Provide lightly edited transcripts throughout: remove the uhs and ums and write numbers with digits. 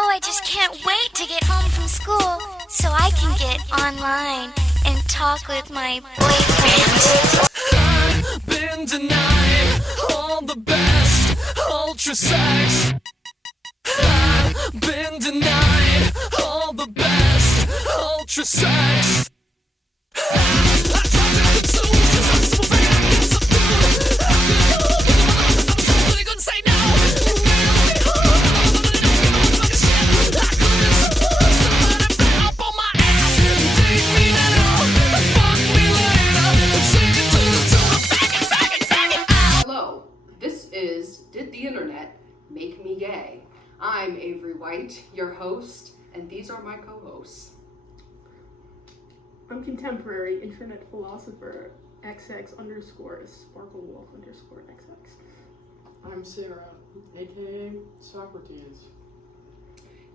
Oh, I just can't wait to get home from school so I can get online and talk with my boyfriend. I've been denied all the best ultra sex. I've been denied all the best ultra sex. I tried to consume just a simple thing I can subdue. I couldn't say no. Hello, this is Did the Internet Make Me Gay? I'm Avery White, your host, and these are my co-hosts. I'm contemporary internet philosopher XX_sparklewolf_XX. I'm Sarah, aka Socrates.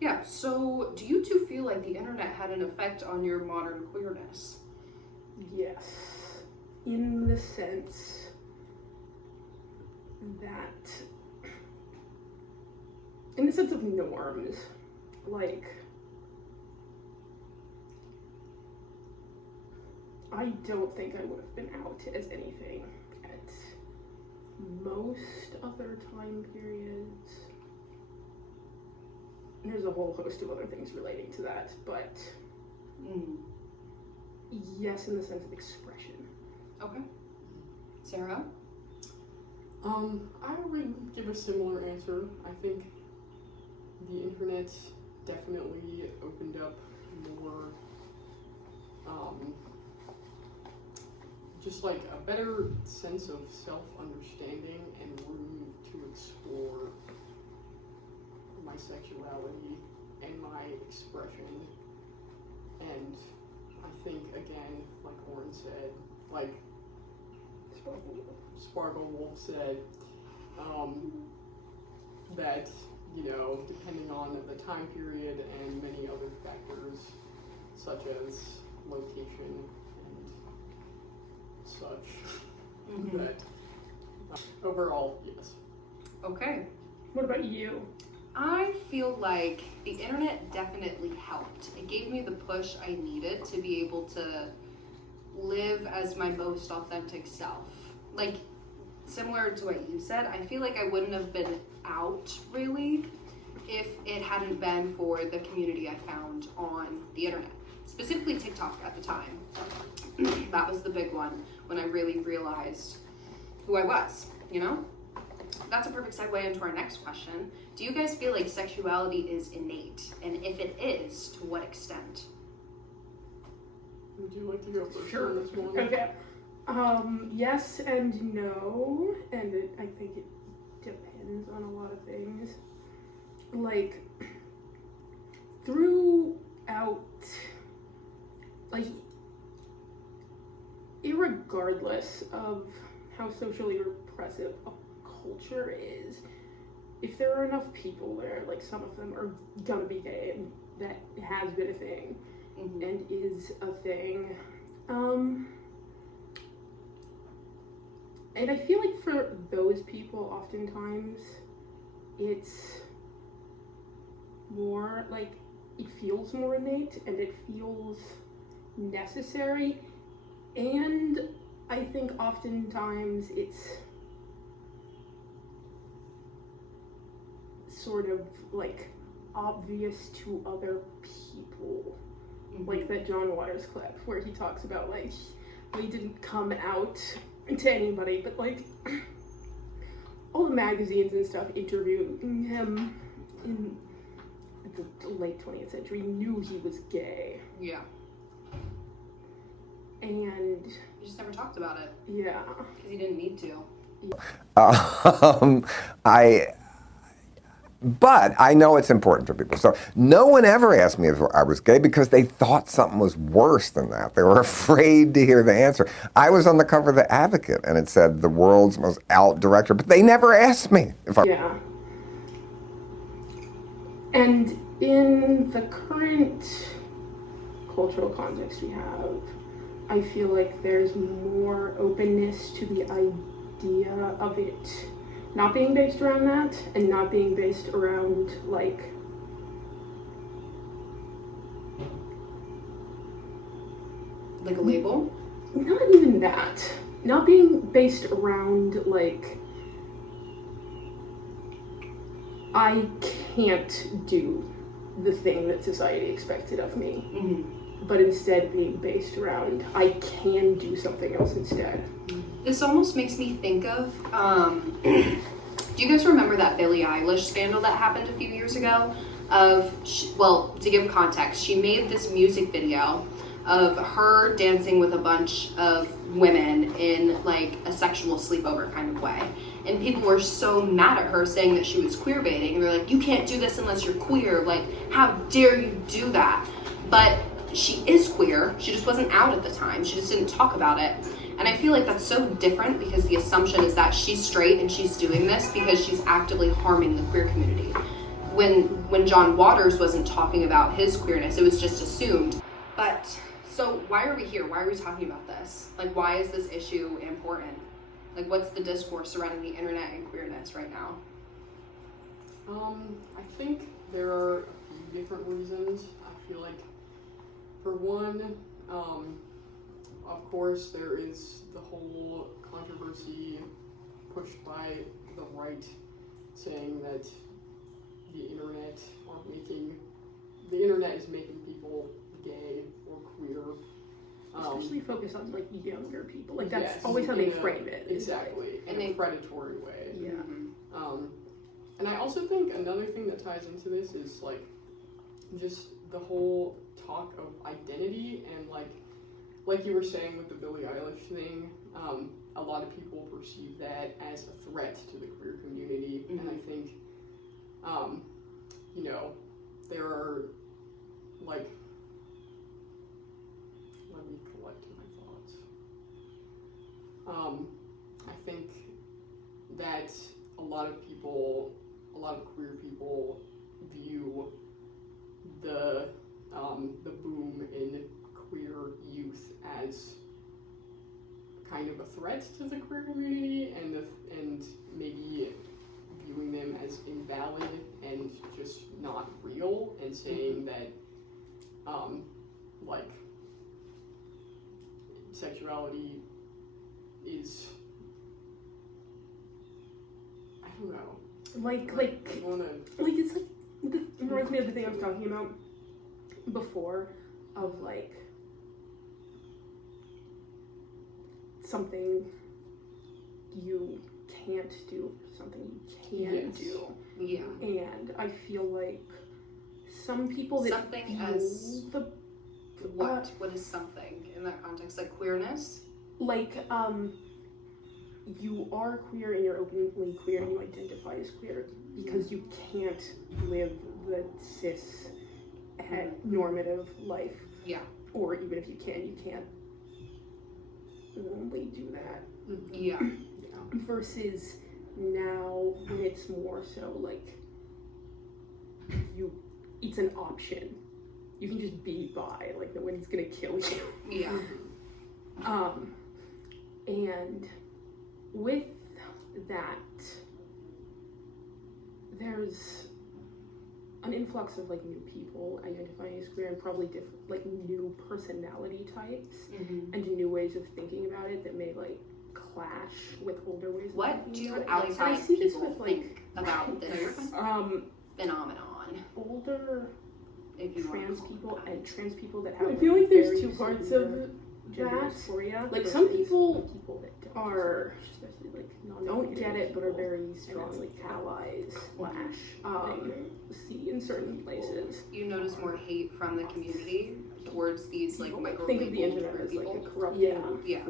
Yeah, so do you two feel like the internet had an effect on your modern queerness? Yes, in the sense of norms, like, I don't think I would have been out as anything at most other time periods. There's a whole host of other things relating to that, but yes, in the sense of expression. Okay. Sarah? I would give a similar answer. I think the internet definitely opened up more, just like a better sense of self-understanding and room to explore my sexuality and my expression. And I think, again, like Oren said, like Sparkle Wolf said, that, you know, depending on the time period and many other factors, such as location and such, that overall, yes. Okay. What about you? I feel like the internet definitely helped. It gave me the push I needed to be able to live as my most authentic self. Like, similar to what you said, I feel like I wouldn't have been out, really, if it hadn't been for the community I found on the internet. Specifically TikTok at the time. That was the big one when I really realized who I was, you know? That's a perfect segue into our next question. Do you guys feel like sexuality is innate? And if it is, to what extent? Would you like to go first? Sure. On this one? Okay. Yes and no, and I think it depends on a lot of things. Like, throughout, like, irregardless of how socially repressive a culture is, if there are enough people there, like, some of them are gonna be gay, and that has been a thing, and is a thing. And I feel like for those people, oftentimes, it's more, like, it feels more innate, and it feels necessary, and I think oftentimes it's sort of, like, obvious to other people. Like that John Waters clip where he talks about, like, he didn't come out to anybody, but, like, all the magazines and stuff interviewing him in the late 20th century knew he was gay. Yeah. And You just never talked about it. yeah. Because you didn't need to. But I know it's important for people. So no one ever asked me if I was gay because they thought something was worse than that. They were afraid to hear the answer. I was on the cover of The Advocate, and it said the world's most out director, but they never asked me if I... Yeah. And in the current cultural context we have, I feel like there's more openness to the idea of it not being based around that, and not being based around, like, Like a label? Not even that. Not being based around, like, I can't do the thing that society expected of me, but instead being based around, I can do something else instead. This almost makes me think of, do you guys remember that Billie Eilish scandal that happened a few years ago? To give context, she made this music video of her dancing with a bunch of women in like a sexual sleepover kind of way. And people were so mad at her, saying that she was queer baiting. And they're like, you can't do this unless you're queer. Like, how dare you do that? But she is queer. She just wasn't out at the time. She just didn't talk about it. And I feel like that's so different because the assumption is that she's straight and she's doing this because she's actively harming the queer community. When John Waters wasn't talking about his queerness, it was just assumed. But, so why are we here? Why are we talking about this? Like, why is this issue important? Like, what's the discourse surrounding the internet and queerness right now? I think there are a few different reasons. I feel like, for one, of course, there is the whole controversy pushed by the right, saying that the internet is making people gay or queer. Especially focus on, like, younger people. Like, that's yes, always how they frame it. Exactly, in a predatory way. Yeah. And I also think another thing that ties into this is, like, just the whole talk of identity and, like you were saying with the Billie Eilish thing, a lot of people perceive that as a threat to the queer community, and I think, you know, there are, like, let me collect my thoughts. I think that a lot of queer people view the boom in queer youth as kind of a threat to the queer community, and maybe viewing them as invalid and just not real, and saying that like sexuality is, I don't know. It's like, it reminds me of the thing I was talking about before, of like something you can't do, something you can do. Yeah. And I feel like some people that something feel as what is something in that context, like queerness? Like, you are queer and you're openly queer and you identify as queer because you can't live the cis normative life. Yeah. Or even if you can, you can't only do that. Yeah. Versus now when it's more so like it's an option. You can just be bi, like no one's gonna kill you. Yeah. And with that, there's an influx of like new people identifying as queer and probably different, like new personality types and new ways of thinking about it that may like clash with older ways of What thinking do about it. outside I see this people with think about this phenomenon? Older If you trans want to people call it and trans people that have I feel like there's very two parts similar of gender that. dysphoria Like, versus some people that don't, are especially like don't get it but are very strong like allies see in certain places. You notice more hate from the community towards these like micro Think of the internet as like a corrupting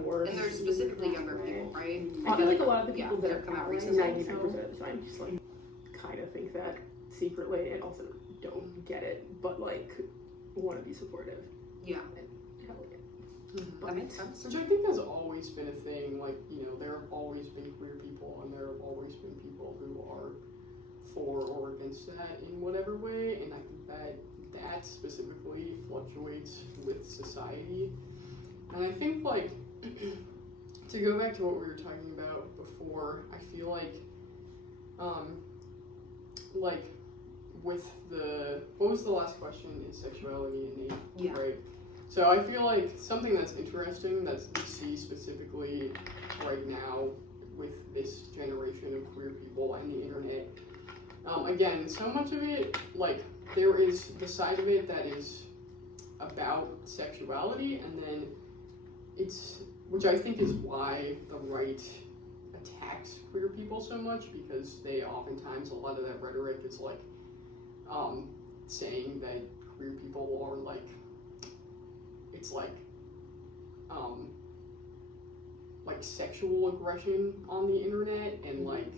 force. And there's specifically younger people, right? I feel like a lot of the people that they're have come out allies recently. 95% of the time just like kind of think that secretly and also don't get it but like want to be supportive. Yeah. Hell yeah. That makes sense. Which I think has always been a thing, like, you know, there have always been queer people and there have always been people who are for or against that in whatever way, and I think that specifically fluctuates with society. And I think, like, to go back to what we were talking about before, I feel like with what was the last question, is sexuality innate, right? So I feel like something that's interesting that we see specifically right now with this generation of queer people and the internet. Again, so much of it, like, there is the side of it that is about sexuality, and then which I think is why the right attacks queer people so much, because they oftentimes, a lot of that rhetoric is like, saying that queer people are like, it's like sexual aggression on the internet, and like,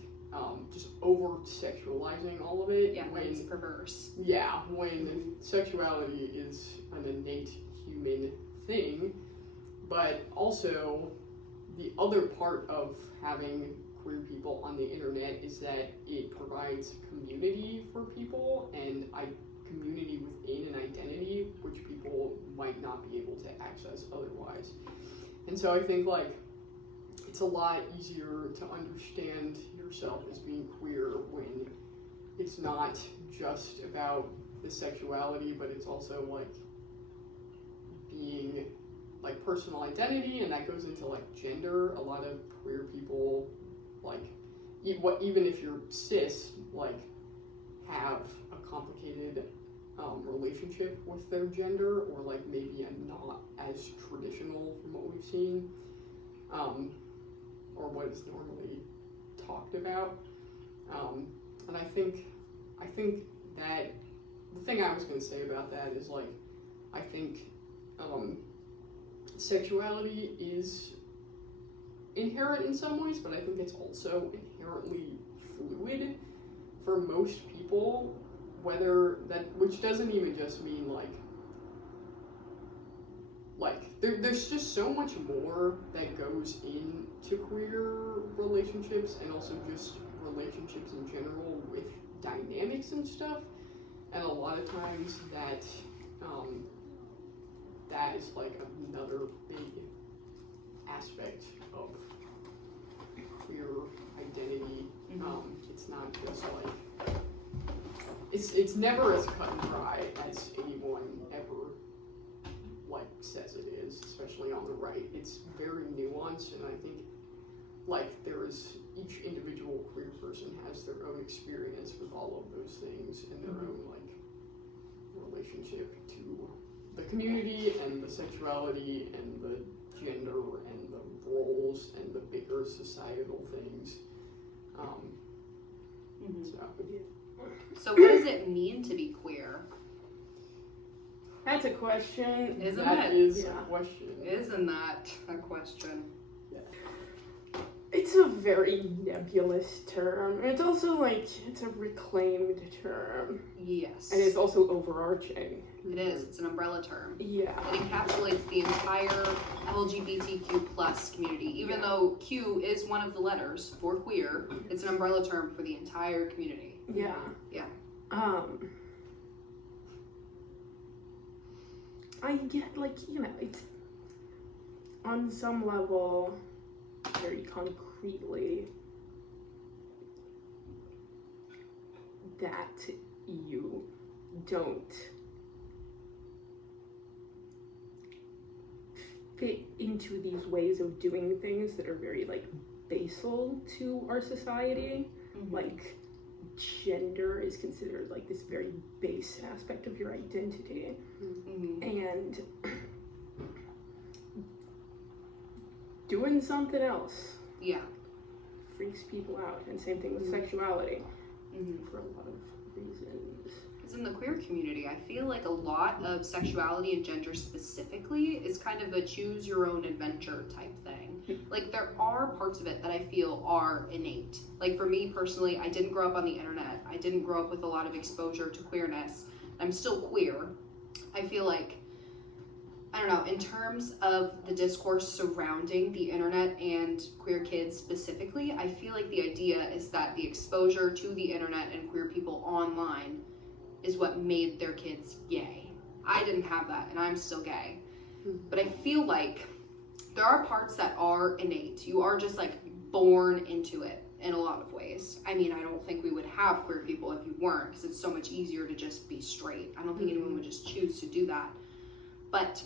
just over sexualizing all of it. Yeah, when it's perverse. Yeah, when sexuality is an innate human thing, but also the other part of having queer people on the internet is that it provides community for people, and community within an identity which people might not be able to access otherwise. And so I think like it's a lot easier to understand yourself as being queer when it's not just about the sexuality, but it's also like being like personal identity, and that goes into like gender. A lot of queer people, like even if you're cis, like have a complicated relationship with their gender, or like maybe a not as traditional from what we've seen, or what is normally talked about. And I think that the thing I was going to say about that is like, I think sexuality is inherent in some ways, but I think it's also inherently fluid for most people, which doesn't even just mean there's just so much more that goes into queer relationships, and also just relationships in general with dynamics and stuff, and a lot of times that is like another big aspect of queer identity. It's not just like it's never as cut and dry as anyone ever like says it is, especially on the right. It's very nuanced, and I think like each individual queer person has their own experience with all of those things, and their own like relationship to the community and the sexuality and the gender and the roles and the bigger societal things. So what does it mean to be queer? That's a question. Isn't that it? is a question. Isn't that a question? It's a very nebulous term. It's also like, it's a reclaimed term. Yes. And it's also overarching. It is. It's an umbrella term. Yeah. It encapsulates the entire LGBTQ plus community. Even though Q is one of the letters for queer, it's an umbrella term for the entire community. Yeah. Yeah. I get, like, it's on some level, very concretely, that you don't fit into these ways of doing things that are very, like, basal to our society. Like, gender is considered like this very base aspect of your identity, and doing something else freaks people out. And same thing with sexuality, for a lot of reasons. Because in the queer community, I feel like a lot of sexuality and gender specifically is kind of a choose your own adventure type thing. Like, there are parts of it that I feel are innate. Like, for me personally, I didn't grow up on the internet. I didn't grow up with a lot of exposure to queerness. I'm still queer. I feel like, I don't know, in terms of the discourse surrounding the internet and queer kids specifically, I feel like the idea is that the exposure to the internet and queer people online is what made their kids gay. I didn't have that, and I'm still gay. But I feel like there are parts that are innate. You are just like born into it in a lot of ways. I mean, I don't think we would have queer people if you weren't, because it's so much easier to just be straight. I don't think anyone would just choose to do that. But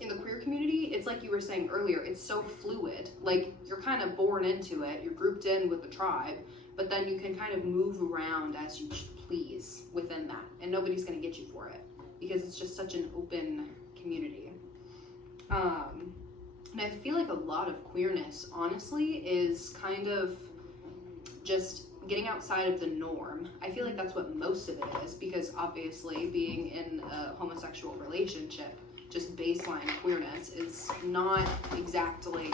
in the queer community, it's like you were saying earlier, it's so fluid. Like, you're kind of born into it, you're grouped in with the tribe, but then you can kind of move around as you please within that, and nobody's going to get you for it because it's just such an open community. And I feel like a lot of queerness, honestly, is kind of just getting outside of the norm. I feel like that's what most of it is, because obviously being in a homosexual relationship, just baseline queerness is not exactly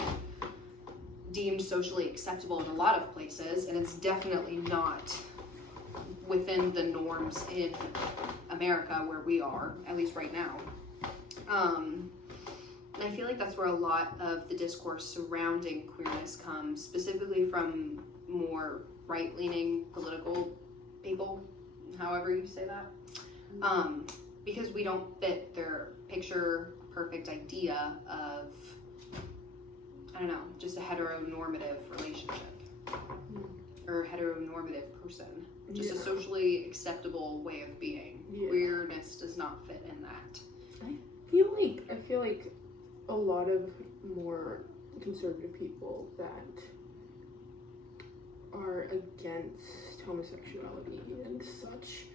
deemed socially acceptable in a lot of places, and it's definitely not within the norms in America where we are, at least right now. And I feel like that's where a lot of the discourse surrounding queerness comes, specifically from more right-leaning political people, however you say that, because we don't fit their picture perfect idea of, I don't know, just a heteronormative relationship or a heteronormative person, just a socially acceptable way of being. Queerness does not fit in that. I feel like a lot of more conservative people that are against homosexuality and such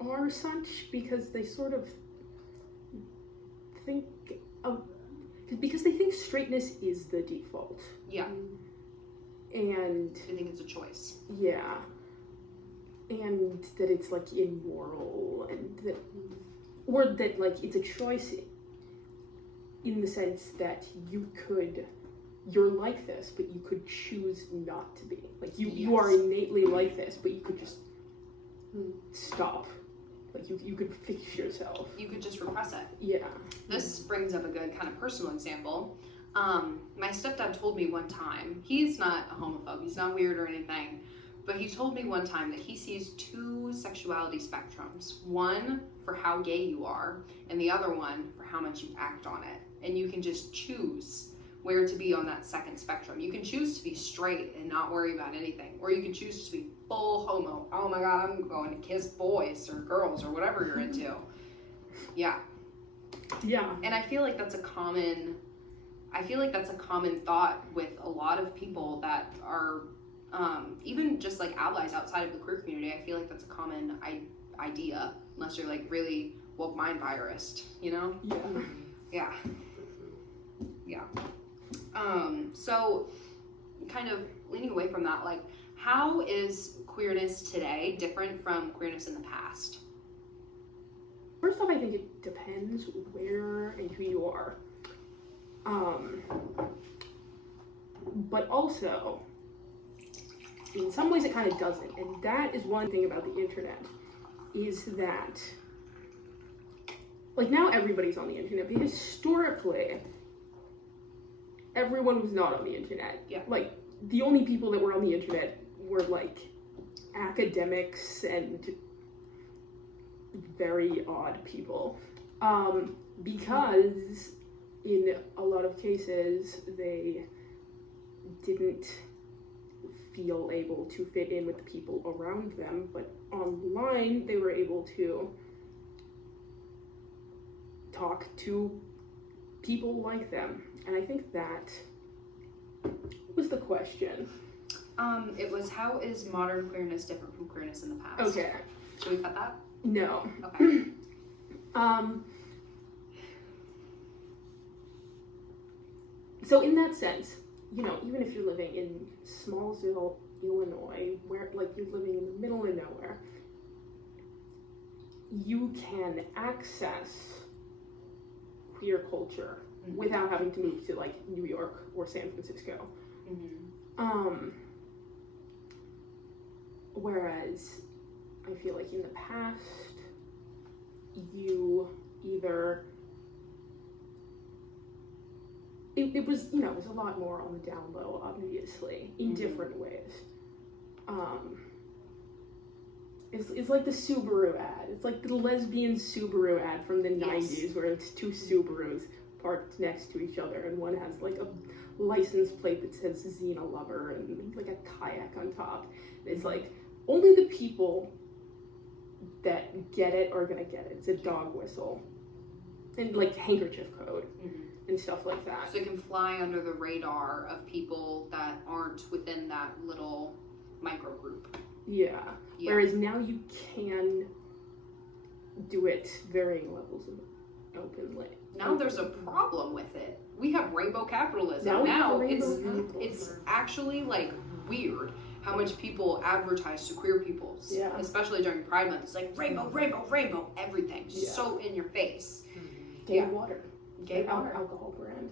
are such because they sort of think of, because they think straightness is the default. Yeah. And I think it's a choice. Yeah. And that it's like immoral, and that, or that like it's a choice in the sense that you're like this, but you could choose not to be. Like you are innately like this, but you could just stop. Like you could fix yourself. You could just repress it. Yeah. This brings up a good kind of personal example. My stepdad told me one time, he's not a homophobe, he's not weird or anything, but he told me one time that he sees two sexuality spectrums. One for how gay you are, and the other one for how much you act on it. And you can just choose where to be on that second spectrum. You can choose to be straight and not worry about anything, or you can choose to be full homo. Oh my God, I'm going to kiss boys or girls or whatever you're into. Yeah. Yeah. And I feel like that's a common thought with a lot of people that are even just like allies outside of the queer community. I feel like that's a common idea, unless you're like really woke mind virused, you know? Yeah. So kind of leaning away from that, like, how is queerness today different from queerness in the past? First off, I think it depends where and who you are. But also, in some ways it kind of doesn't. And that is one thing about the internet, is that, like, now everybody's on the internet, but historically, everyone was not on the internet. Yeah. Like, the only people that were on the internet were, like, academics and very odd people. Because in a lot of cases, they didn't feel able to fit in with the people around them, but online they were able to talk to people like them. And I think that was the question. It was, how is modern queerness different from queerness in the past? Okay. Should we cut that? No. Okay. So in that sense, you know, even if you're living in Smallsville, Illinois, where, like, you're living in the middle of nowhere, you can access queer culture without having to move to, like, New York or San Francisco. Whereas I feel like in the past, you either, it was, you know, it was a lot more on the down low, obviously, in different ways. It's like the Subaru ad. It's like the lesbian Subaru ad from the 90s, where it's two Subarus parked next to each other, and one has like a license plate that says Xena Lover and like a kayak on top. And it's like, only the people that get it are gonna get it. It's a dog whistle. and like handkerchief code and stuff like that. So it can fly under the radar of people that aren't within that little micro group. Yeah. Yeah. Whereas now you can do it varying levels of openly. Now there's a problem with it. We have rainbow capitalism. Now we have it's rainbow capitalism. it's actually like weird how much people advertise to queer people, Yeah. especially during Pride Month. It's like rainbow, rainbow, rainbow, everything, Yeah. so in your face. Gay Yeah. water. Gay An water. alcohol brand.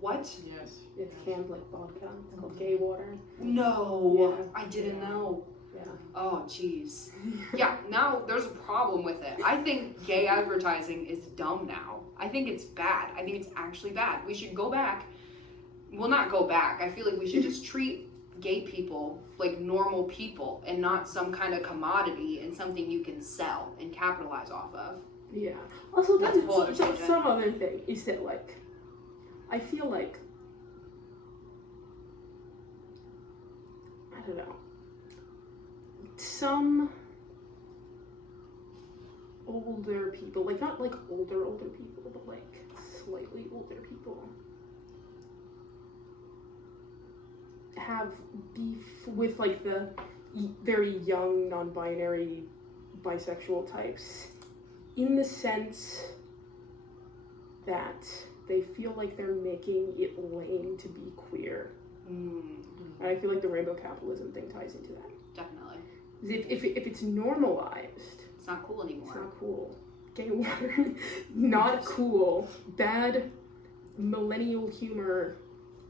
What? Yes. It's canned like vodka. It's called gay water. No, Yeah. I didn't know. Yeah. Oh, jeez. Yeah, now there's a problem with it. I think gay advertising is dumb now. I think it's bad. I think it's actually bad. We should go back. Well, not go back. I feel like we should just treat gay people like normal people and not some kind of commodity and something you can sell and capitalize off of. Yeah. Also, That's that's a whole other tangent. some other thing is that, like, I feel like, I don't know, some older people, like, not like older people, but like slightly older people, have beef with like the very young non-binary bisexual types, in the sense that they feel like they're making it lame to be queer. And I feel like the rainbow capitalism thing ties into that. Definitely. If it's normalized, It's not cool it's anymore. not cool. Gay water, not cool. Bad millennial humor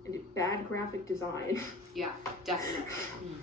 and bad graphic design. Yeah, definitely.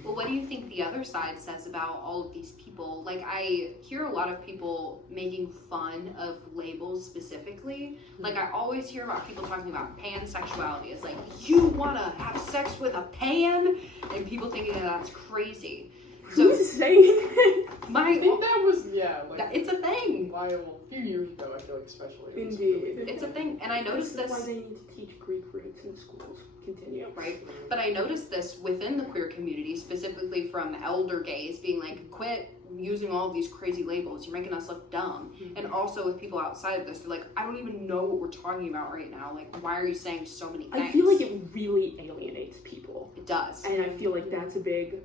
Well, what do you think the other side says about all of these people? Like, I hear a lot of people making fun of labels specifically. Like, I always hear about people talking about pansexuality. It's like, you want to have sex with a pan? And people thinking that that's crazy. So, Who's saying that? I think that was, like, it's a thing. viable a few years ago, I feel like, especially. It was Indeed. really It's a thing. And I noticed That's this. why they need to teach Greek roots in schools. Continue. Right? But I noticed this within the queer community, specifically from elder gays being like, quit using all of these crazy labels, you're making us look dumb. And also with people outside of this, they're like, I don't even know what we're talking about right now. Like, why are you saying so many things? I feel like it really alienates people. It does. And I feel like that's a big,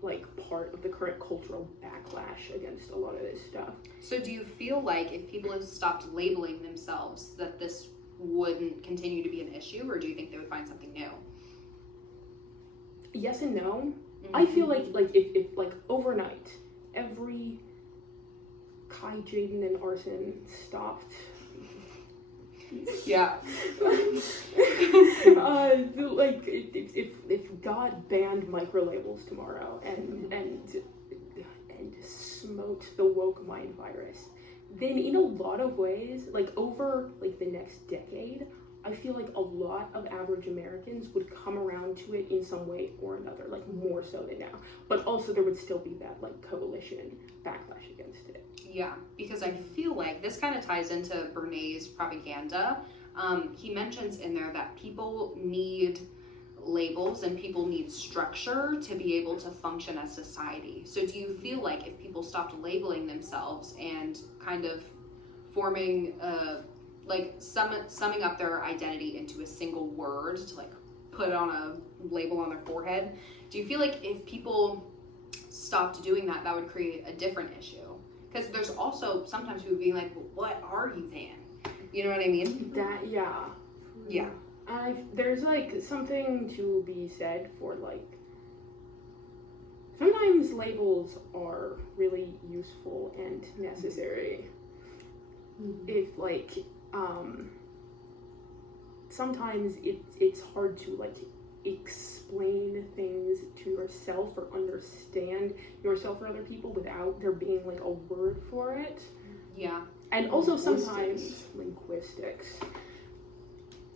like, part of the current cultural backlash against a lot of this stuff. So do you feel like if people have stopped labeling themselves that this wouldn't continue to be an issue, or do you think they would find something new? Yes and no. I feel like if like overnight, every Kai, Jaden, and Arson stopped. Yeah. Like if God banned micro labels tomorrow and smote the woke mind virus, then in a lot of ways, like over like the next decade, I feel like a lot of average Americans would come around to it in some way or another, like more so than now. But also there would still be that like coalition backlash against it. Yeah, because I feel like this kind of ties into Bernays' propaganda. He mentions in there that people need labels and people need structure to be able to function as society. So do you feel like if people stopped labeling themselves and kind of forming like summing up their identity into a single word to like put on a label on their forehead, do you feel like if people stopped doing that, that would create a different issue? Because there's also sometimes people being like, well, what are you then? You know what I mean? That, yeah. Yeah. There's like something to be said for like, sometimes labels are really useful and necessary. If like, sometimes it's hard to like explain things to yourself or understand yourself or other people without there being like a word for it. Yeah. And also sometimes linguistics.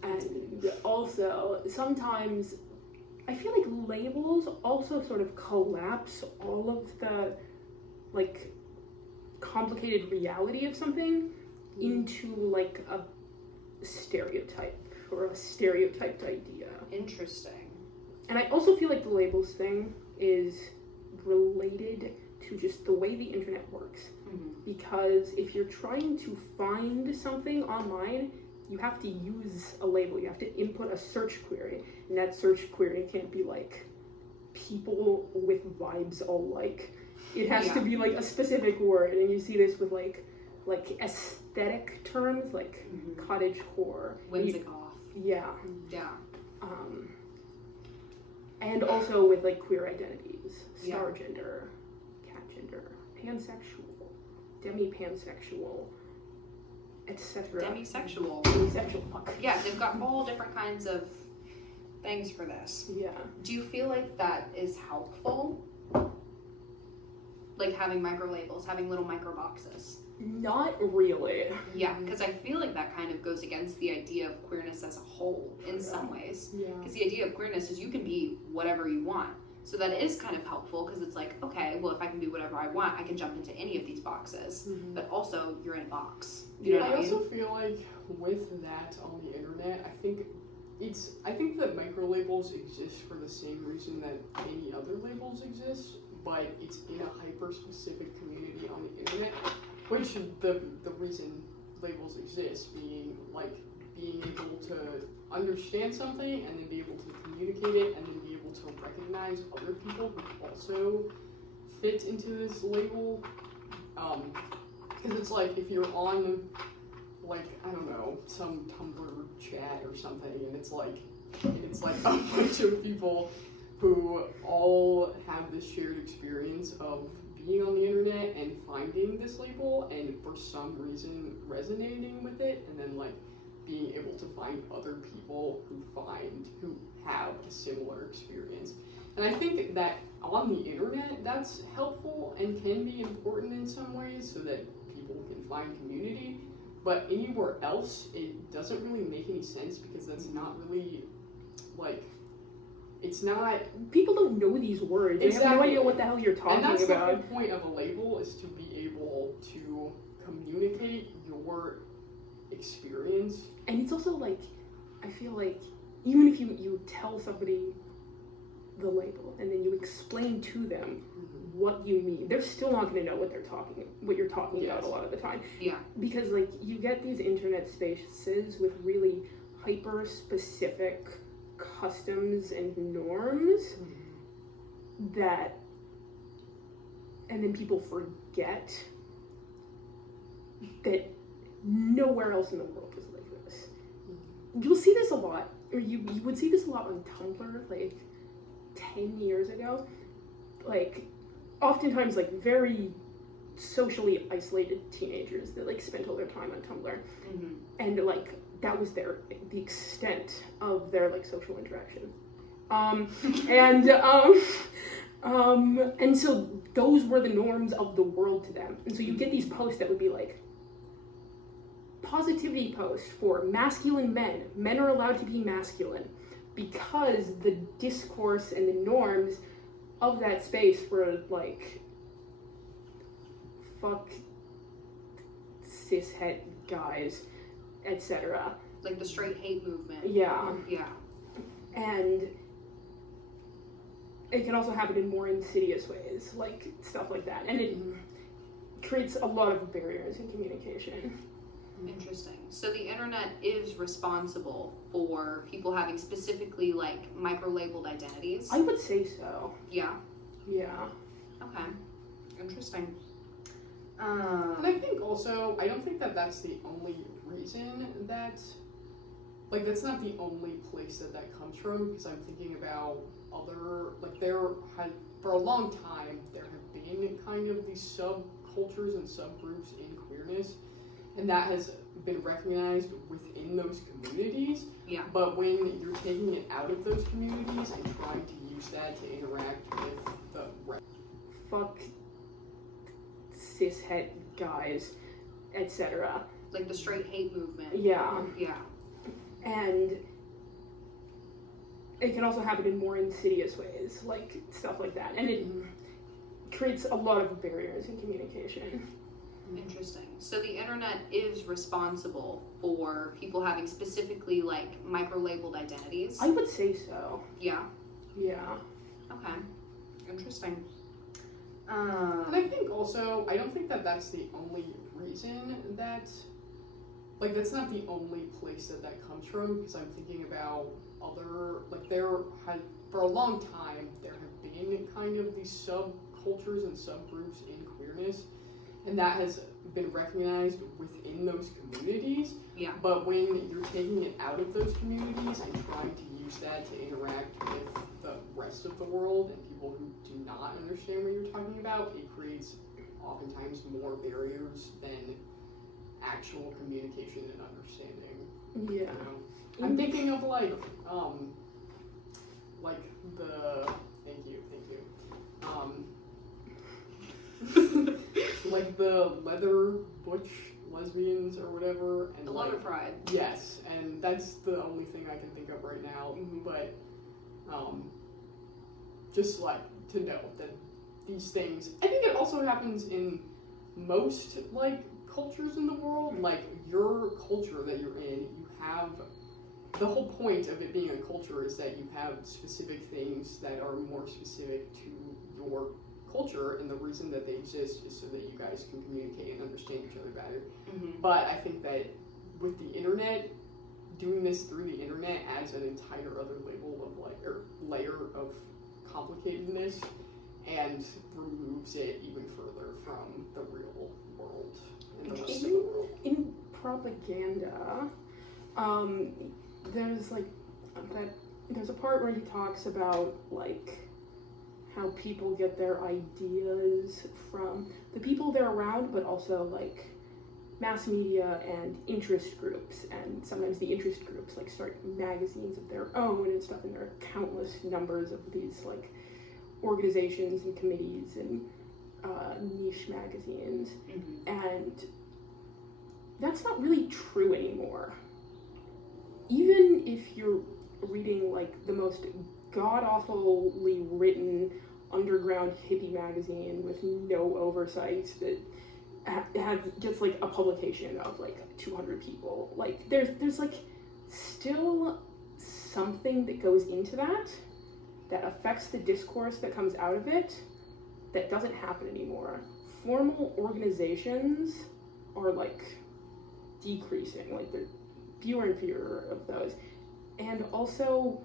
And also sometimes I feel like labels also sort of collapse all of the like complicated reality of something into like a stereotype or a stereotyped idea. Interesting. And I also feel like the labels thing is related to just the way the internet works. Mhm. Because if you're trying to find something online, you have to use a label. You have to input a search query, and that search query can't be like people with vibes alike. It has to Yeah. be like a specific word, and you see this with like aesthetic terms like Mhm. cottagecore. Whimsic off. Yeah. Yeah. And also with like queer identities, Yeah. star gender, cat gender, pansexual, demi-pansexual, etc. Demisexual. Demisexual, fuck. Yeah, they've got all different kinds of things for this. Yeah. Do you feel like that is helpful? Like having micro labels, having little micro boxes? Not really. Yeah, because I feel like that kind of goes against the idea of queerness as a whole in some ways. Yeah. Because the idea of queerness is you can be whatever you want. So that is kind of helpful because it's like, okay, well, if I can be whatever I want, I can jump into any of these boxes. Mhm. But also, you're in a box. You know I what I mean? also feel like with that on the internet, I think that micro labels exist for the same reason that any other labels exist, but it's in a hyper specific community on the internet. Which the reason labels exist being able to understand something and then be able to communicate it and then be able to recognize other people who also fit into this label. Because it's like if you're on like, I don't know, some Tumblr chat or something and it's like a bunch of people who all have this shared experience of being on the internet and finding this label and for some reason resonating with it and then like being able to find other people who have a similar experience. And I think that on the internet that's helpful and can be important in some ways so that people can find community, but anywhere else it doesn't really make any sense because that's not really like, it's not. People don't know these words. They have no Exactly. idea what the hell you're talking And that's the about. whole point of a label is to be able to communicate your experience. And it's also like, I feel like even if you tell somebody the label and then you explain to them what you mean, they're still not going to know what you're talking about a lot of the time. Yeah. Because like you get these internet spaces with really hyper specific customs and norms that, and then people forget that nowhere else in the world is like this. You'll see this a lot, or you would see this a lot on Tumblr like 10 years ago. Like oftentimes like very socially isolated teenagers that like spent all their time on Tumblr. And like that was the extent of their like social interaction. And so those were the norms of the world to them. And so you get these posts that would be like, positivity post for masculine men. Men are allowed to be masculine because the discourse and the norms of that space were like, fuck cishet guys, etc. Like the straight hate movement. Yeah. Yeah. And it can also happen in more insidious ways, like stuff like that. And it creates a lot of barriers in communication. Interesting. So the internet is responsible for people having specifically like micro-labeled identities? I would say. say so. Yeah. Yeah. Okay. Interesting. And I think also, I don't think that that's the only reason that, like, that's not the only place that that comes from, because I'm thinking about other, like, for a long time, there have been kind of these subcultures and subgroups in queerness, and that has been recognized within those communities. Yeah. But when you're taking it out of those communities and trying to use that to interact with the rest. Fuck cishet guys, etc. Like the straight hate movement. Yeah. Yeah. And it can also happen in more insidious ways, like stuff like that. And it creates a lot of barriers in communication. Interesting. So the internet is responsible for people having specifically like micro-labeled identities? I would say so. Yeah. Yeah. Okay. Interesting. And I think also, I don't think that that's the only reason that, like, that's not the only place that that comes from, because I'm thinking about other, like, for a long time, there have been kind of these subcultures and subgroups in queerness, and that has been recognized within those communities. Yeah. But when you're taking it out of those communities and trying to use that to interact with the rest of the world and people who do not understand what you're talking about, it creates oftentimes more barriers than actual communication and understanding. Yeah. You know? I'm thinking of like the like the leather butch lesbians or whatever, and The leather pride. Yes, and that's the only thing I can think of right now. Mm-hmm. But just like to know that these things, I think it also happens in most like cultures in the world. Like your culture that you're in, you have the whole point of it being a culture is that you have specific things that are more specific to your culture, and the reason that they exist is so that you guys can communicate and understand each other better. Mm-hmm. But I think that with the internet, doing this through the internet adds an entire other layer of complicatedness and removes it even further from the real world and the rest of the world. In propaganda, there's a part where he talks about like how people get their ideas from the people they're around, but also like mass media and interest groups, and sometimes the interest groups like start magazines of their own and stuff, and there are countless numbers of these like organizations and committees and niche magazines. Mm-hmm. And that's not really true anymore. Even if you're reading like the most god-awfully written underground hippie magazine with no oversight that has just like a publication of like 200 people, like there's like still something that goes into that affects the discourse that comes out of it that doesn't happen anymore. Formal organizations are like decreasing, like there's fewer and fewer of those. And also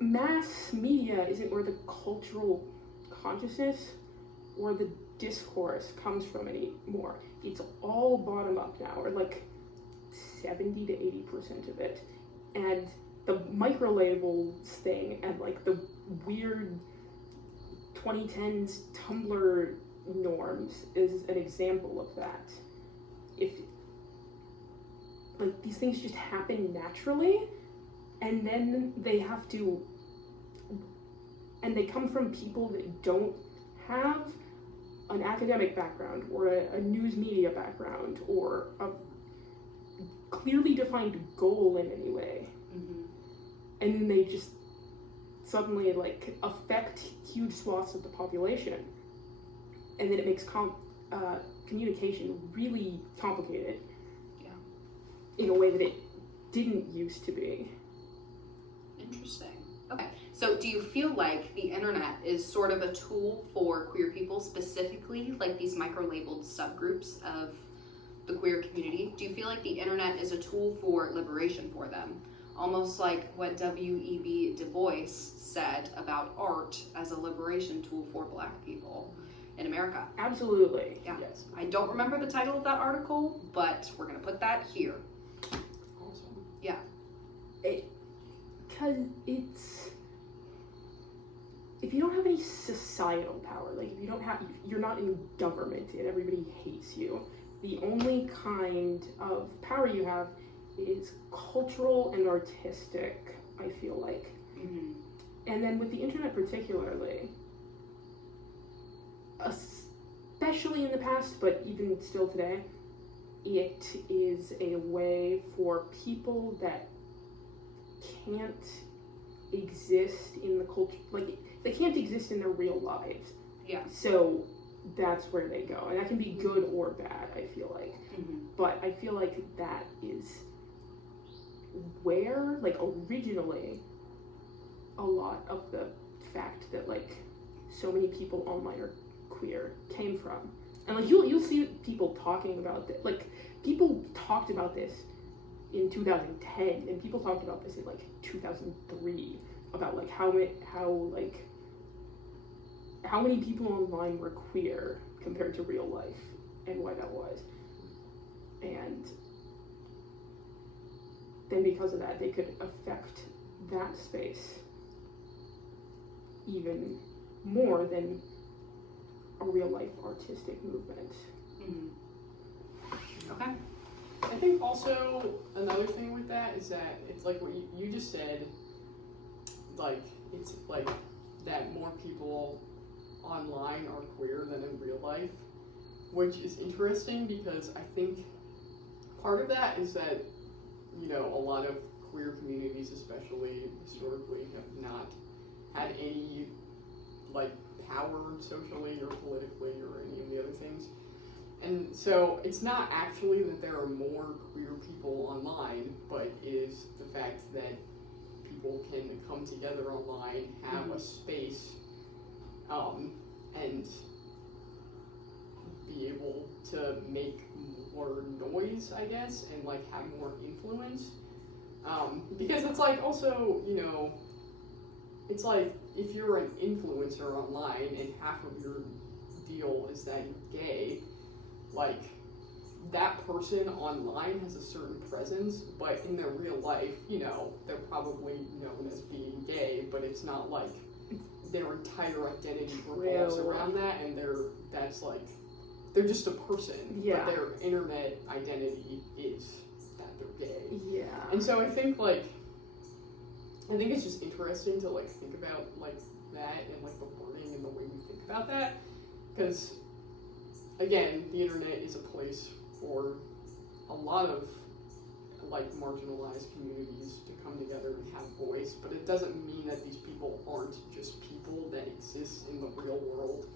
mass media isn't where the cultural consciousness or the discourse comes from anymore. It's all bottom up now, or like 70 to 80% of it. And the micro labels thing and like the weird 2010s Tumblr norms is an example of that. If like these things just happen naturally, and then they have to, and they come from people that don't have an academic background or a news media background or a clearly defined goal in any way. Mm-hmm. And then they just suddenly like affect huge swaths of the population, and then it makes communication really complicated. Yeah. In a way that it didn't used to be. Interesting. Okay. So do you feel like the internet is sort of a tool for queer people, specifically like these micro-labeled subgroups of the queer community? Do you feel like the internet is a tool for liberation for them? Almost like what W.E.B. Du Bois said about art as a liberation tool for Black people in America. Absolutely. Yeah. Yes. I don't remember the title of that article, but we're going to put that here. Awesome. Yeah. Because it's, if you don't have any societal power, like if you're not in government and everybody hates you, the only kind of power you have is cultural and artistic, I feel like. Mm-hmm. And then with the internet particularly, especially in the past, but even still today, it is a way for people that can't exist in the culture, like they can't exist in their real lives. Yeah. So that's where they go, and that can be good or bad, I feel like. Mm-hmm. But I feel like that is where, like, originally a lot of the fact that like so many people online are queer came from. And like you'll see people talking about this. Like people talked about this in 2010, and people talked about this in like 2003 about like how many people online were queer compared to real life and why that was. And then because of that, they could affect that space even more than a real life artistic movement. Okay. I think also another thing with that is that it's like what you just said, like it's like that more people online are queer than in real life, which is interesting because I think part of that is that, you know, a lot of queer communities, especially historically, have not had any like power socially or politically or any of the other things. And so it's not actually that there are more queer people online, but it is the fact that people can come together online, have a space, and be able to make more noise, I guess, and like have more influence. Because it's like also, you know, it's like if you're an influencer online and half of your deal is that you're gay, like that person online has a certain presence, but in their real life, you know, they're probably known as being gay, but it's not like their entire identity revolves around that, and they're just a person, but their internet identity is that they're gay. Yeah. And so I think it's just interesting to like think about like that and like the wording and the way we think about that, because again, the internet is a place for a lot of like marginalized communities to come together and have voice, but it doesn't mean that these people aren't just people that exist in the real world.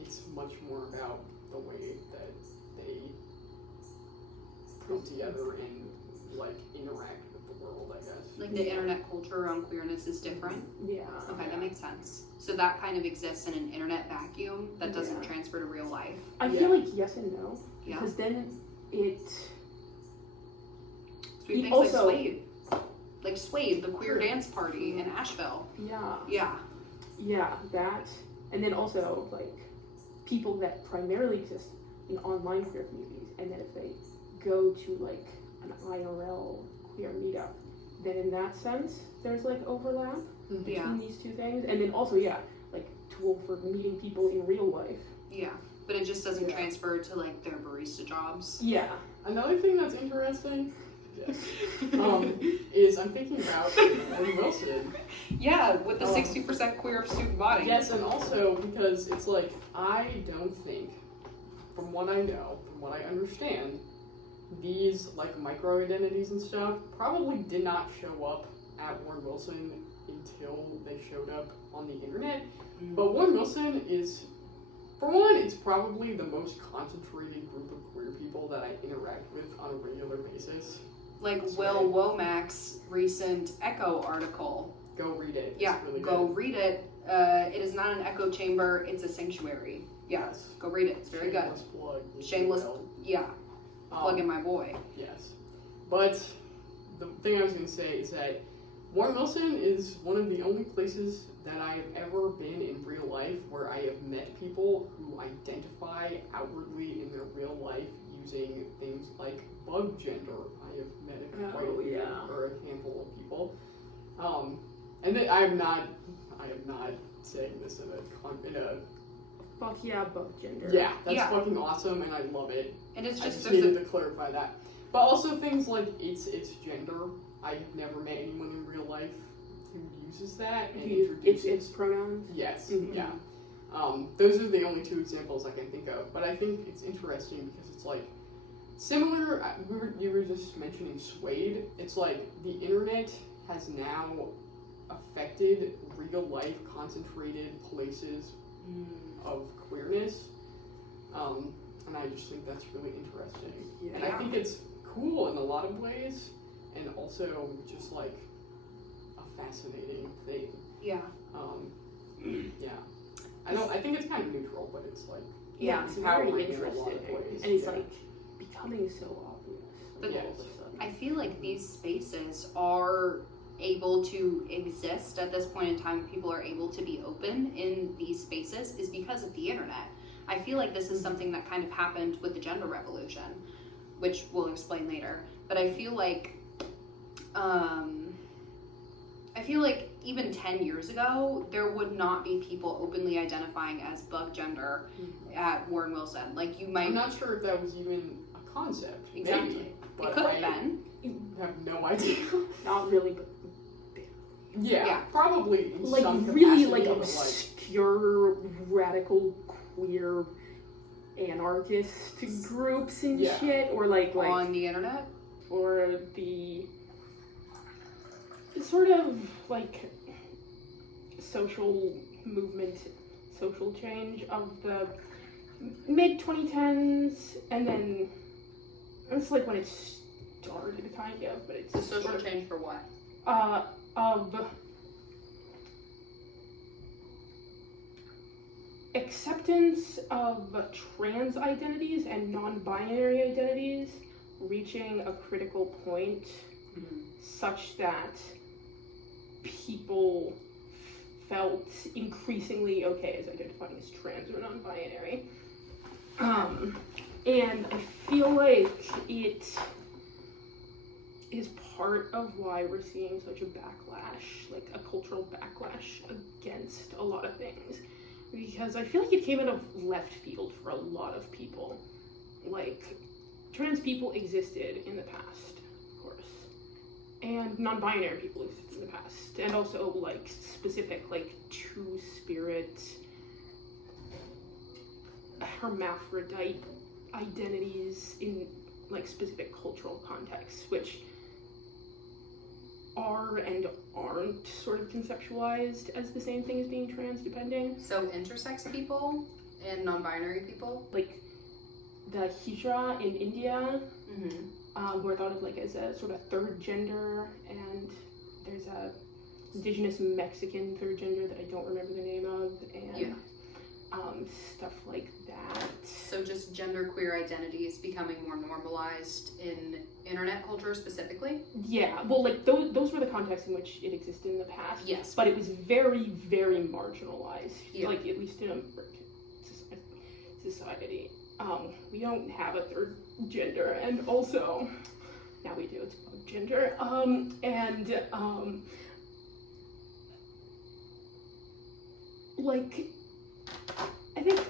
It's much more about the way that they come together and like interact with the world, I guess. Like the internet culture around queerness is different? Yeah. Okay, that makes sense. So that kind of exists in an internet vacuum that doesn't transfer to real life? I feel like yes and no. Yeah. Because then it... Sweet things like Suede. Like Suede, the queer dance party in Asheville. Yeah. Yeah. Yeah, that. And then also, like, people that primarily exist in online queer communities, and then if they go to, like, an IRL queer meetup, then in that sense, there's, like, overlap between these two things. And then also, like, tool for meeting people in real life. Yeah. But it just doesn't transfer to, like, their barista jobs. Yeah. Another thing that's interesting is I'm thinking about Owen Wilson. Yeah, with the 60% queer student body. Yes, and also because it's like, I don't think, from what I know, from what I understand, these like micro-identities and stuff probably did not show up at Warren Wilson until they showed up on the internet. But Warren Wilson is, for one, it's probably the most concentrated group of queer people that I interact with on a regular basis. Like Will Womack's recent Echo article. Go read it. Yeah, it's really go good. read it. It is not an echo chamber, it's a sanctuary. Yes, go read it. It's very Shameless good. plug. Shameless, plugging my boy. Yes. But the thing I was going to say is that Warren Wilson is one of the only places that I have ever been in real life where I have met people who identify outwardly in their real life using things like bug gender. I have met quite a few or a handful of people. And I am not saying this in a Fuck yeah, bug gender. yeah, that's fucking awesome, and I love it. And it's I just just needed to clarify that. But also things like it's gender. I have never met anyone in real life who uses that and introduces It's pronouns. Yes, Mhm. yeah. Those are the only two examples I can think of. But I think it's interesting because it's like similar. You were just mentioning Suede. It's like the internet has now affected real life concentrated places of queerness, and I just think that's really interesting. And I think it's cool in a lot of ways, and also just like a fascinating thing. Yeah. Yeah. I think it's kind of neutral, but it's like Yeah, it's very empowering in a interesting. lot of ways. And it's Yeah. like becoming so obvious. But Yes. all of a sudden. I feel like these spaces are able to exist at this point in time. People are able to be open in these spaces is because of the internet. I feel like this is something that kind of happened with the gender revolution, which we'll explain later. But I feel like even 10 years ago, there would not be people openly identifying as bug gender at Warren Wilson. Like you might I'm not sure if that was even a concept. exactly. Maybe, It but could I have been. have no idea. Not really, but Yeah, probably in like some really capacity, like but, obscure, radical, queer, anarchist groups and Yeah. shit, or like On the internet. or the sort of like social movement, social change of the mid 2010s, and then it's like when it started, kind of, but it's The social sort of, change for what? of acceptance of trans identities and non-binary identities reaching a critical point such that people felt increasingly okay as identifying as trans or non-binary. And I feel like it is part of why we're seeing such a backlash, like a cultural backlash against a lot of things. Because I feel like it came out of left field for a lot of people. Like, trans people existed in the past, of course. And non-binary people existed in the past. And also, like, specific, like, two-spirit, hermaphrodite identities in, like, specific cultural contexts, which are and aren't sort of conceptualized as the same thing as being trans, depending. So intersex people and non-binary people. Like the Hijra in India, Mm-hmm. who are thought of like as a sort of third gender, and there's a indigenous Mexican third gender that I don't remember the name of, and stuff like that. So just genderqueer identities becoming more normalized in internet culture specifically? Yeah, well, like those were the contexts in which it existed in the past. Yes. But it was very, very marginalized. Yeah. Like at least in American society, we don't have a third gender, and also now we do. It's both gender. Like I think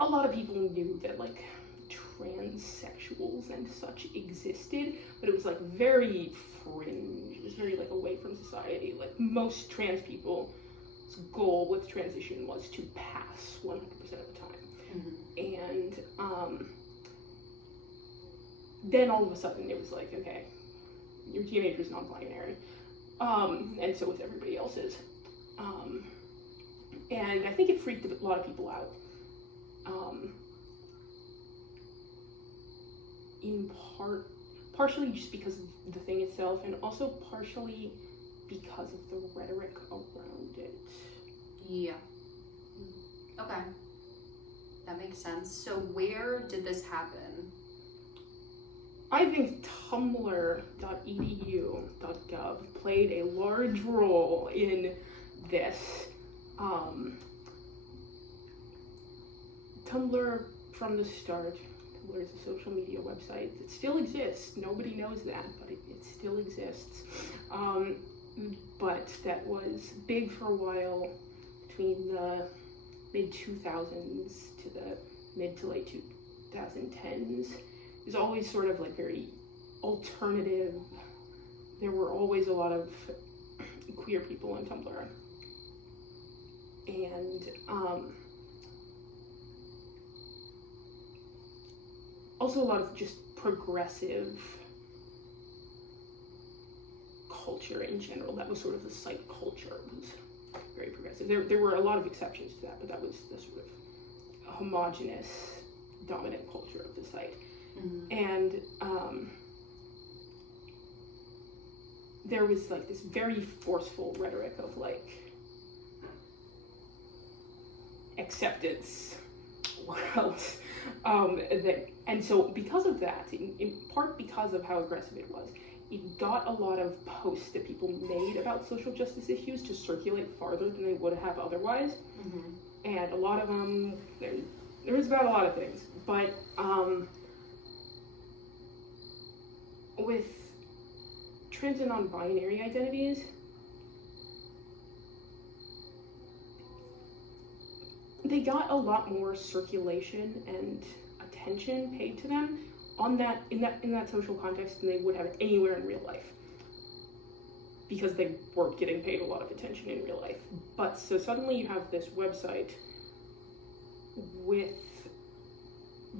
a lot of people knew that like transsexuals and such existed, but it was like very fringe. It was very like away from society. Like most trans people's goal with transition was to pass 100% of the time. And then all of a sudden it was like, okay, your teenager's non-binary, and so was everybody else's. And I think it freaked a lot of people out. In partially just because of the thing itself, and also partially because of the rhetoric around it. Yeah. Okay. That makes sense. So where did this happen? I think tumblr.edu.gov played a large role in this. Tumblr from the start, Tumblr is a social media website that still exists. Nobody knows that, but it still exists. But that was big for a while between the mid-2000s to the mid to late 2010s. It was always sort of like very alternative. There were always a lot of queer people on Tumblr. And also a lot of just progressive culture in general. That was sort of the site culture. It was very progressive. There were a lot of exceptions to that, but that was the sort of homogenous, dominant culture of the site. And there was like this very forceful rhetoric of like acceptance world. And so because of that, in part because of how aggressive it was, it got a lot of posts that people made about social justice issues to circulate farther than they would have otherwise. Mm-hmm. And a lot of them, there was about a lot of things, but with trans and non-binary identities, they got a lot more circulation and attention paid to them on that in that social context than they would have anywhere in real life, because they weren't getting paid a lot of attention in real life. But so suddenly you have this website with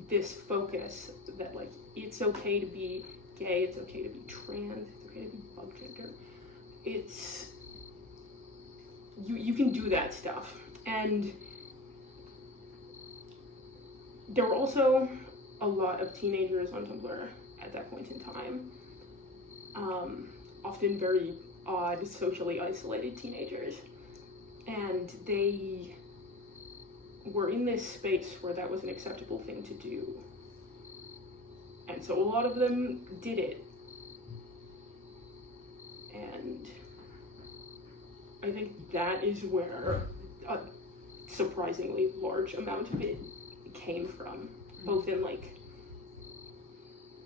this focus that, like, it's okay to be gay, it's okay to be trans, it's okay to be bugender. It's you can do that stuff. And there were also a lot of teenagers on Tumblr at that point in time, often very odd, socially isolated teenagers, and they were in this space where that was an acceptable thing to do, and so a lot of them did it, and I think that is where a surprisingly large amount of it came from, both in, like,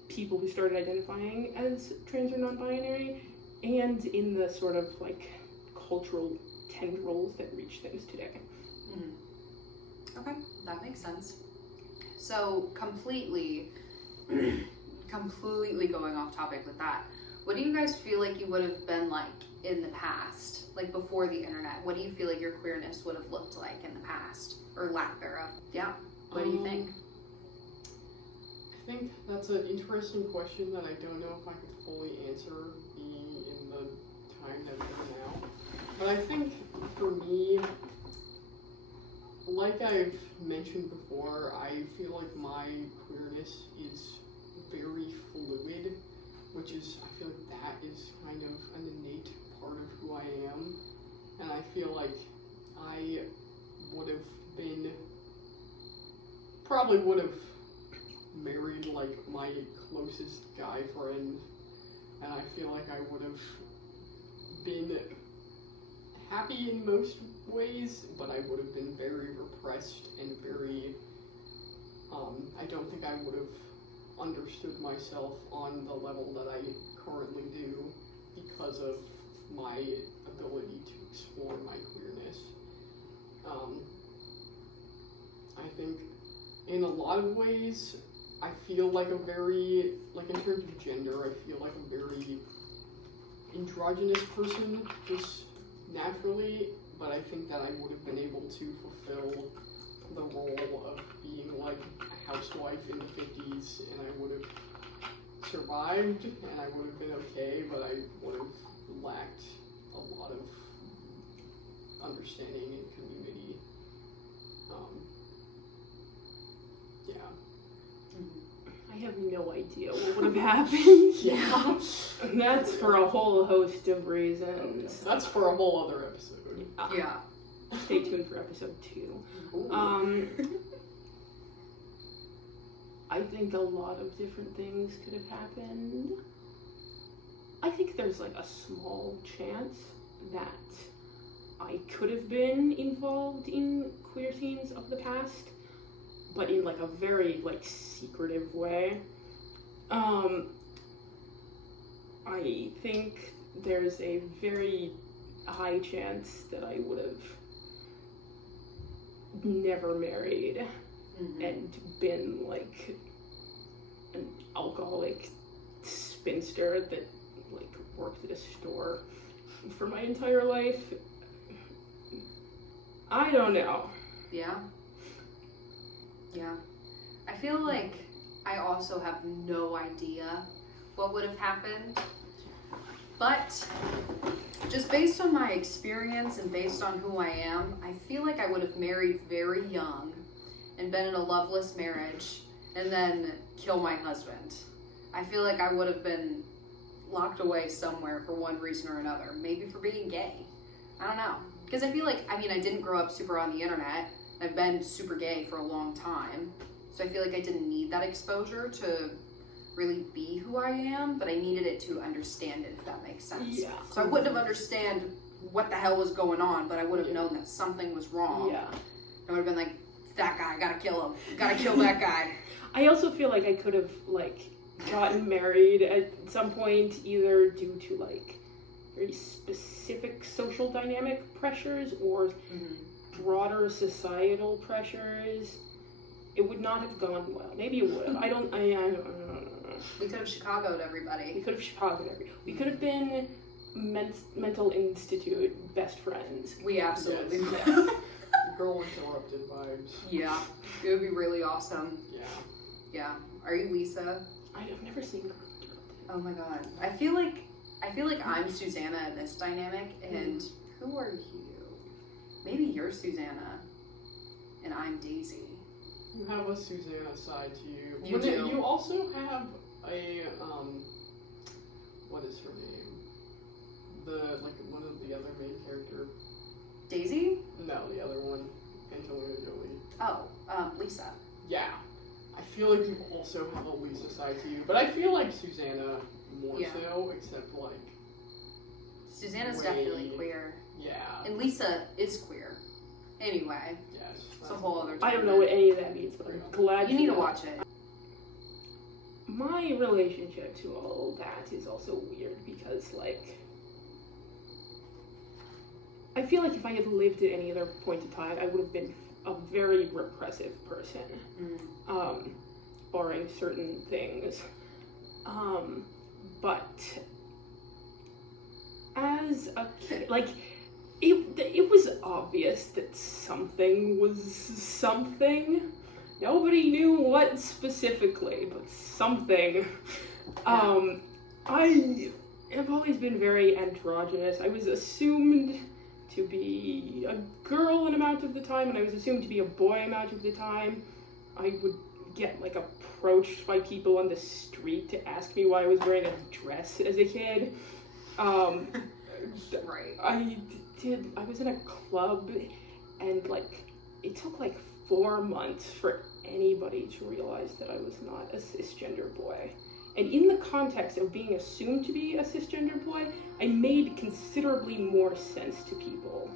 people who started identifying as trans or non-binary, and in the sort of, like, cultural tendrils that reach things today. Mm-hmm. Okay, that makes sense. So completely going off topic with that, what do you guys feel like you would have been like in the past, like before the internet? What do you feel like your queerness would have looked like in the past, or lack thereof? Yeah, what do you think? I think that's an interesting question that I don't know if I could fully answer being in the time that we're now. But I think for me, like I've mentioned before, I feel like my queerness is very fluid, which is, I feel like that is kind of an innate part of who I am. And I feel like I probably would have married like my closest guy friend, and I feel like I would have been happy in most ways, but I would have been very repressed and very, I don't think I would have understood myself on the level that I currently do because of my ability to explore my queerness. I think in a lot of ways, I feel like a very, like in terms of gender, I feel like a very androgynous person just naturally, but I think that I would have been able to fulfill the role of being like a housewife in the 50s, and I would have survived, and I would have been okay, but I would have lacked a lot of understanding and community. Yeah. I have no idea what would have happened. Yeah. And that's for a whole host of reasons. That's for a whole other episode. Yeah. Stay tuned for episode 2. Ooh. I think a lot of different things could have happened. I think there's like a small chance that I could have been involved in queer scenes of the past, but in like a very like secretive way. I think there's a very high chance that I would have never married and been like an alcoholic spinster that like worked at a store for my entire life. I don't know. Yeah. Yeah. I feel like I also have no idea what would have happened, but just based on my experience and based on who I am, I feel like I would have married very young and been in a loveless marriage and then kill my husband. I feel like I would have been locked away somewhere for one reason or another, maybe for being gay. I don't know. Because I feel like, I mean, I didn't grow up super on the internet. I've been super gay for a long time. So I feel like I didn't need that exposure to really be who I am, but I needed it to understand it, if that makes sense. Yeah. So I wouldn't have understand what the hell was going on, but I would have known that something was wrong. Yeah. I would have been like, that guy, gotta kill him. Gotta kill that guy. I also feel like I could have, like, gotten married at some point, either due to, like, very specific social dynamic pressures or broader societal pressures. It would not have gone well. Maybe it would have. I don't know. We could have Chicago'd everybody. We could have Chicago'd everybody. We could have been mental institute best friends. We absolutely Yes. would. Girl interrupted vibes. Yeah. It would be really awesome. Yeah. Yeah. Are you Lisa? I've never seen her. Oh my god. I feel like I'm Susanna in this dynamic, and who are you? Maybe you're Susanna, and I'm Daisy. You have a Susanna side to you. You do. You also have a, what is her name? One of the other main character. Daisy? No, the other one. Angelina Jolie. Oh, Lisa. Yeah. I feel like you also have a Lisa side to you, but I feel like Susanna more so, except like... Susanna's way- definitely queer. Yeah. And Lisa is queer. Anyway, Yes. it's a whole other I topic. don't know what any of that means, but I'm glad You need to know. watch it. My relationship to all that is also weird because, like, I feel like if I had lived at any other point in time, I would have been a very repressive person, barring certain things. But as a kid, like, it was obvious that something was something. Nobody knew what specifically, but something. I have always been very androgynous. I was assumed to be a girl an amount of the time, and I was assumed to be a boy amount of the time. I would get, like, approached by people on the street to ask me why I was wearing a dress as a kid. Right. I was in a club, and, like, it took, like, 4 months for anybody to realize that I was not a cisgender boy. And in the context of being assumed to be a cisgender boy, I made considerably more sense to people.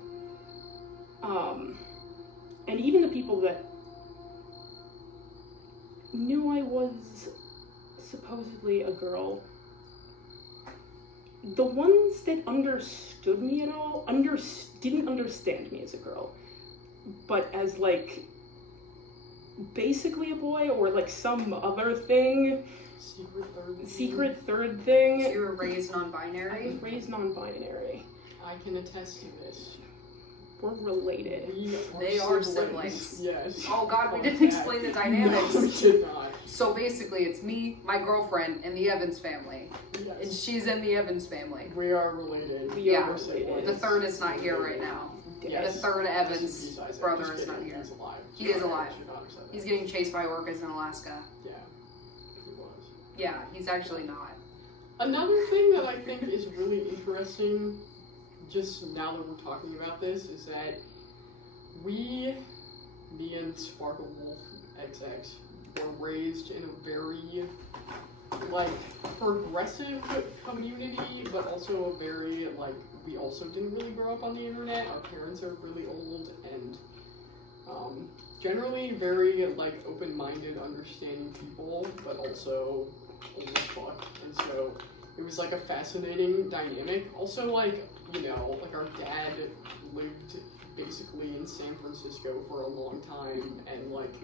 And even the people that knew I was supposedly a girl, the ones that understood me at all didn't understand me as a girl, but as, like, basically a boy or, like, some other thing. Secret third thing. So you were raised I non-binary? was raised non-binary. I can attest to this. We're related. They are siblings. Yes. Oh god, we didn't explain the dynamics. No, we did not. So basically, it's me, my girlfriend, and the Evans family. And Yes. she's in the Evans family. We are related. We Yeah. are related. The third is not here right now. Yes. The third Just Evans besides that, brother just is not kidding, here. He's alive. He is alive. Should not have said that. He's getting chased by orcas in Alaska. Yeah, he was. Yeah, he's actually not. Another thing that I think is really interesting, just now that we're talking about this, is that me and Sparkle Wolf XX were raised in a very, like, progressive community, but also a very, like, we also didn't really grow up on the internet. Our parents are really old and generally very, like, open-minded, understanding people, but also old as fuck. And so it was, like, a fascinating dynamic. Also, like, you know, like, our dad lived basically in San Francisco for a long time, and, like,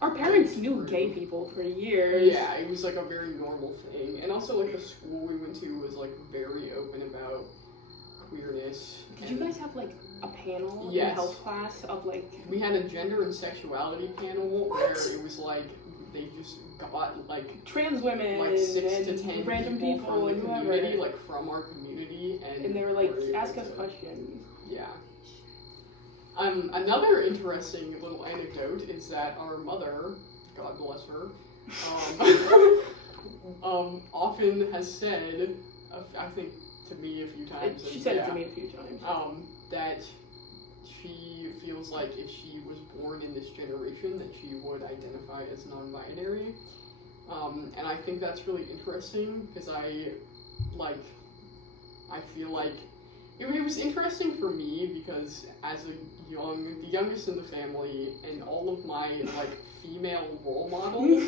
Our parents knew gay people for years. yeah, it was, like, a very normal thing. And also, like, the school we went to was, like, very open about queerness. Did you guys have, like, a panel in Yes. health class of, like... We had a gender and sexuality panel where it was, like, they just got, like, trans women like 6 and to 10 random people from the and whoever. community, like, from our community, And they were like, able ask us to- questions. Yeah. Another interesting little anecdote is that our mother, God bless her, often has said, I think to me a few times, She and said it yeah, to me a few times. that she feels like if she was born in this generation that she would identify as non-binary. And I think that's really interesting because I feel like it was interesting for me because as the youngest in the family, and all of my like female role models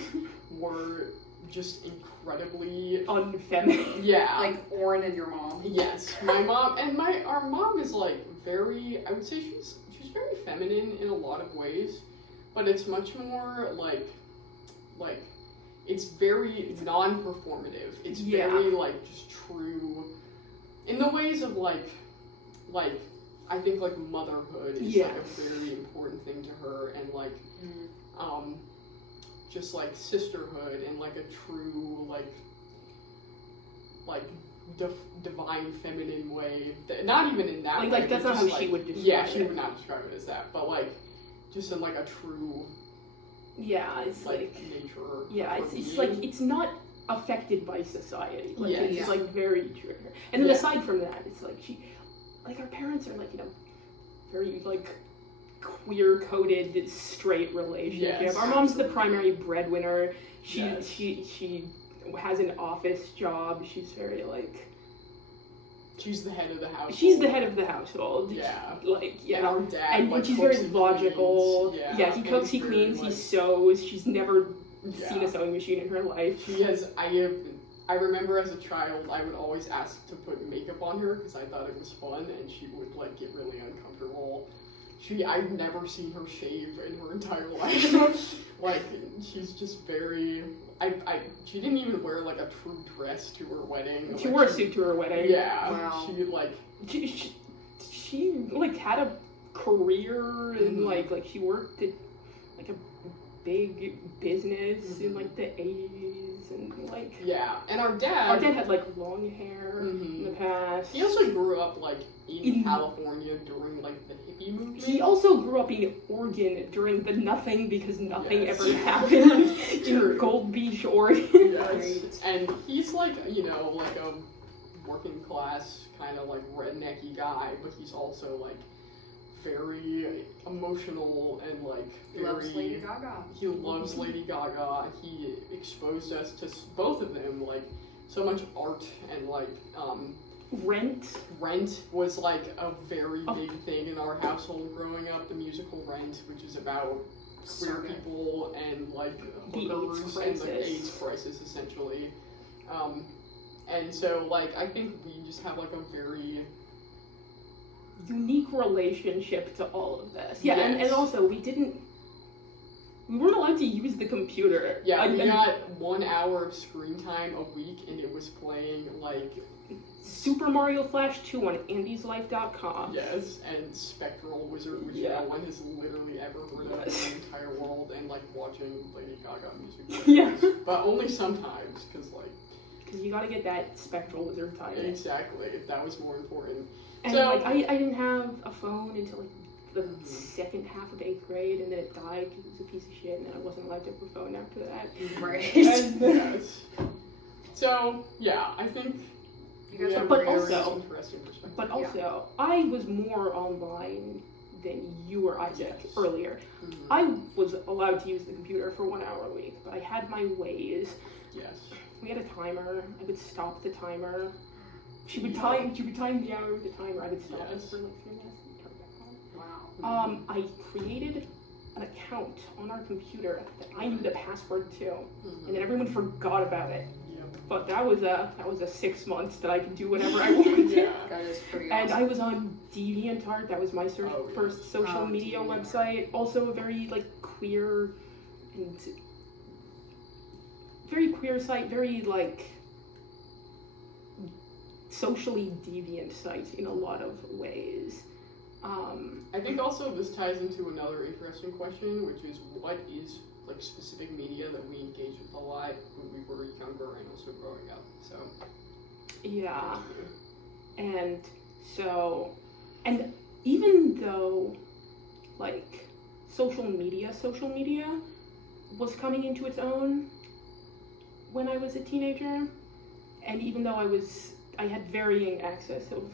were just incredibly Unfeminine. yeah. Like Orin and your mom. Yes, my mom and our mom is like very. I would say she's very feminine in a lot of ways, but it's much more like it's very non-performative. It's very like just true, in the ways of like I think like motherhood is like a very important thing to her, and like just like sisterhood and like a true divine feminine way. Not even in that way. Like that's not how she would describe it. Yeah, she would not describe it as that, but like just in like a true it's like nature. it's like it's not affected by society. Like it's Yeah. like very true. And then aside from that, it's like our parents are like, you know, very like queer coded straight relationship. Yes, Our mom's the absolutely. primary breadwinner. She has an office job. She's very like She's the head of the household. she's the head of the household. Yeah. And our dad, And like, she's cooks very and logical. cleans. Yeah, he and cooks, he very, cleans, he like, sews. She's never yeah. seen a sewing machine in her life. She has. I remember as a child, I would always ask to put makeup on her because I thought it was fun, and she would like get really uncomfortable. I've never seen her shave in her entire life. Like she's just very. She didn't even wear like a true dress to her wedding. She Like, wore a suit to her wedding. Yeah. Wow. She like. She like had a career and Mhm. like she worked at like a big business in like the 80s and like Yeah, and our dad had like long hair in the past. He also grew up like in In- California during like the hippie movement. He also grew up in Oregon during the nothing because nothing Yes. ever happened True. in Gold Beach, Oregon. Yes. And he's like, you know, like a working class kind of like rednecky guy, but he's also like very emotional and like very. Loves Lady Gaga. He loves Lady Gaga. He exposed us to both of them, like so much art, and like Rent was like a very big thing in our household growing up. The musical Rent, which is about queer people and like The hookers AIDS and the crisis. AIDS crisis, essentially. And so like I think we just have like a very Unique relationship to all of this. Yeah, and Yes. also we weren't allowed to use the computer. yeah. We And got 1 hour of screen time a week, and it was playing like Super Mario Flash 2 on Andy'sLife.com. yes, and Spectral Wizard, which Yeah. no one has literally ever heard of in the entire world, and like watching Lady Gaga music videos. Yeah. But only sometimes, because like Because you gotta get that Spectral Wizard time. exactly, if that was more important. And So- like I didn't have a phone until like the second half of 8th grade, and then it died because it was a piece of shit, and then I wasn't allowed to have a phone after that. Right. And, Yes. So yeah, I think You guys we are have But a very also- interesting perspective. But also, I was more online than you were, Isaac, Yes. earlier. Mhm. I was allowed to use the computer for 1 hour a week, but I had my ways. Yes. We had a timer. I would stop the timer. She would time the hour with the timer. I would stop it Yes. for like 3 minutes and turn it back on. Wow. I created an account on our computer that I knew the password to, Mhm. and then everyone forgot about it. Yep. But that was a 6 months that I could do whatever I wanted. Yeah. That is pretty And awesome. I was on DeviantArt. That was my Oh, yes. first social Oh, media DeviantArt. website. Also a very like queer and very queer site. Very like socially deviant site in a lot of ways. I think also this ties into another interesting question, which is what is like specific media that we engage with a lot when we were younger and also growing up. So Yeah. And so, and even though, like, social media was coming into its own when I was a teenager, and even though I had varying access of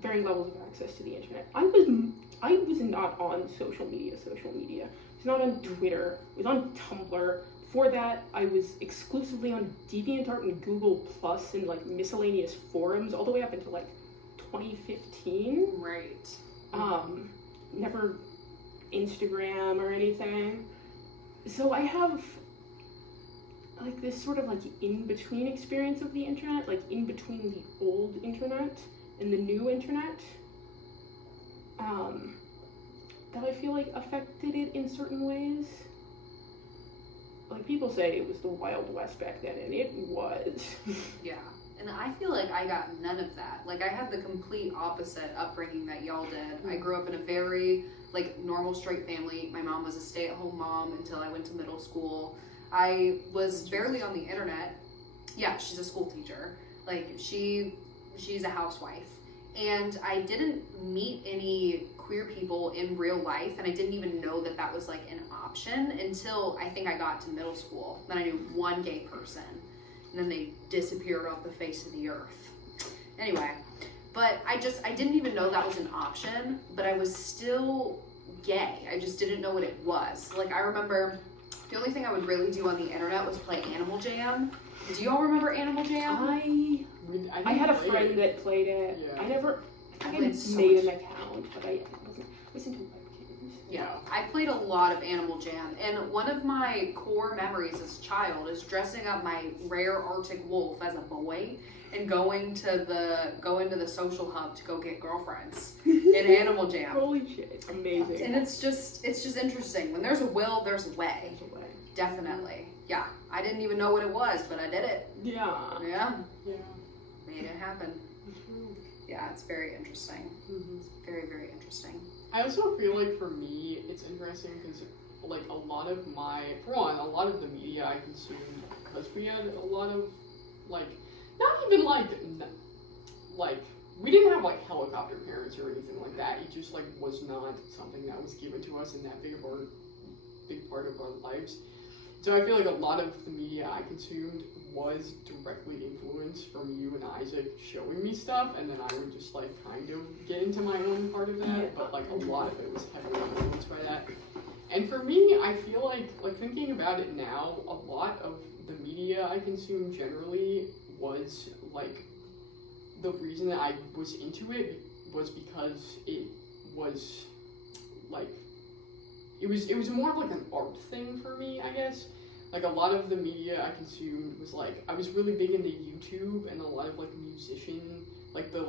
varying levels of access to the internet. I was not on social media. I was not on Twitter. I was on Tumblr. Before that, I was exclusively on DeviantArt and Google Plus and like miscellaneous forums all the way up until like 2015. Right. Never Instagram or anything. So I have like this sort of like in-between experience of the internet, like in between the old internet and the new internet, that I feel like affected it in certain ways. Like people say it was the Wild West back then, and it was. Yeah. And I feel like I got none of that. Like, I had the complete opposite upbringing that y'all did. I grew up in a very, like, normal, straight family. My mom was a stay-at-home mom until I went to middle school. I was barely on the internet. Yeah, she's a school teacher. Like, she's a housewife. And I didn't meet any queer people in real life, and I didn't even know that that was, like, an option until I think I got to middle school. Then I knew one gay person. And then they disappeared off the face of the earth. Anyway, but I didn't even know that was an option, but I was still gay. I just didn't know what it was. Like, I remember the only thing I would really do on the internet was play Animal Jam. Do you all remember Animal Jam? I had a friend that played it. Yeah. I played so made an much. account, but I wasn't into webcams. Yeah, I played a lot of Animal Jam, and one of my core memories as a child is dressing up my rare Arctic wolf as a boy and going to the social hub to go get girlfriends in Animal Jam. Holy shit, amazing. And it's just interesting. When there's a will, there's a way. Definitely. Yeah. I didn't even know what it was, but I did it. Yeah. Yeah. Yeah. Made it happen. Yeah, it's very interesting. Mm-hmm. It's very, very interesting. I also feel like for me, it's interesting because, like, a lot of the media I consumed, because we had a lot of, like, not even, like, we didn't have, like, helicopter parents or anything like that. It just, like, was not something that was given to us in that big part of our lives. So I feel like a lot of the media I consumed was directly influenced from you and Isaac showing me stuff, and then I would just like kind of get into my own part of that, but like a lot of it was heavily influenced by that. And for me, I feel like thinking about it now, a lot of the media I consumed generally was like, the reason that I was into it was because it was like, it was more of like an art thing for me, I guess. Like a lot of the media I consumed was like, I was really big into YouTube and a lot of like musician, like the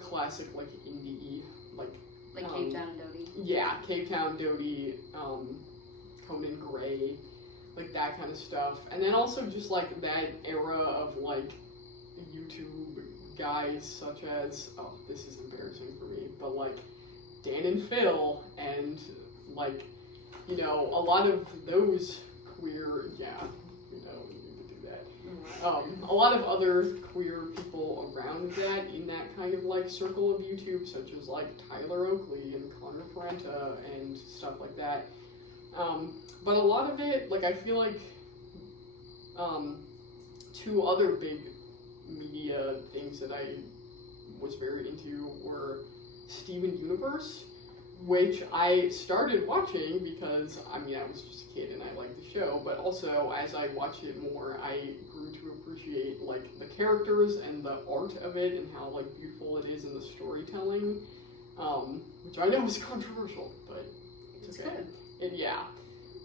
classic like indie, like Cape Town and Dodie. Yeah, Cape Town, Dodie, Conan Gray, like that kind of stuff. And then also just like that era of like YouTube guys such as, oh, this is embarrassing for me, but like Dan and Phil and like, you know, a lot of those queer, yeah, you know, you could do that. A lot of other queer people around that, in that kind of like circle of YouTube, such as like Tyler Oakley and Connor Ferrenta and stuff like that. But a lot of it, like I feel like two other big media things that I was very into were Steven Universe, which I started watching because, I mean, I was just a kid and I liked the show, but also as I watched it more, I grew to appreciate, like, the characters and the art of it and how, like, beautiful it is in the storytelling, which I know is controversial, but It's okay. good. Yeah.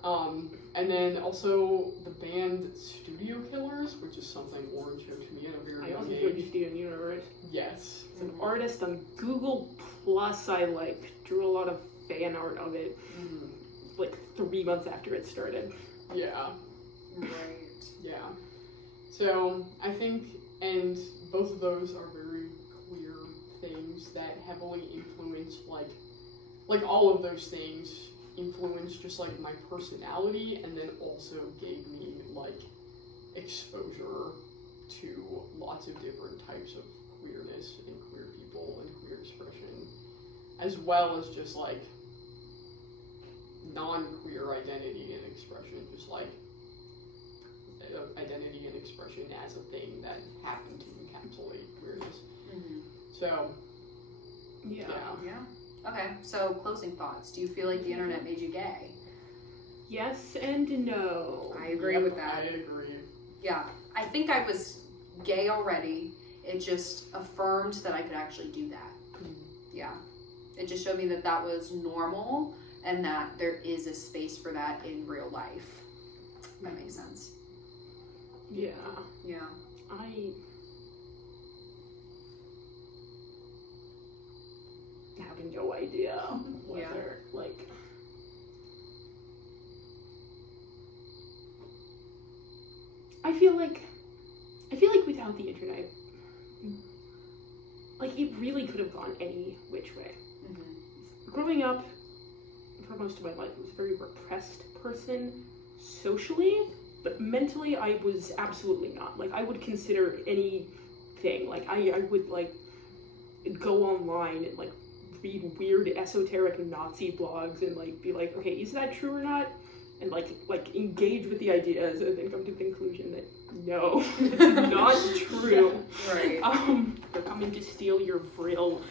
And then also the band Studio Killers, which is something Orange showed to me at a very I also young showed you age. Steven Universe. Yes. It's an artist on Google Plus. I like drew a lot of fan art of it like 3 months after it started. Yeah. Right. Yeah. So I think, and both of those are very queer things that heavily influence, like all of those things influenced just like my personality, and then also gave me like exposure to lots of different types of queerness and queer people and queer expression, as well as just like non-queer identity and expression, just like identity and expression as a thing that happened to encapsulate queerness. So, Yeah. Yeah. Okay, so closing thoughts. Do you feel like the internet made you gay? Yes and no. I agree yep, with that. I agree. Yeah. I think I was gay already. It just affirmed that I could actually do that. Yeah. It just showed me that that was normal and that there is a space for that in real life. That makes sense. Yeah. Yeah. I have no idea whether, like, I feel like without the internet, like, it really could have gone any which way. Mm-hmm. Growing up, for most of my life, I was a very repressed person socially, but mentally I was absolutely not. Like, I would consider anything. Like, I would, like, go online and, like, read weird esoteric Nazi blogs and, like, be like, okay, is that true or not? And, like engage with the ideas and then come to the conclusion that no, it's not true. Right. They're coming to steal your vril.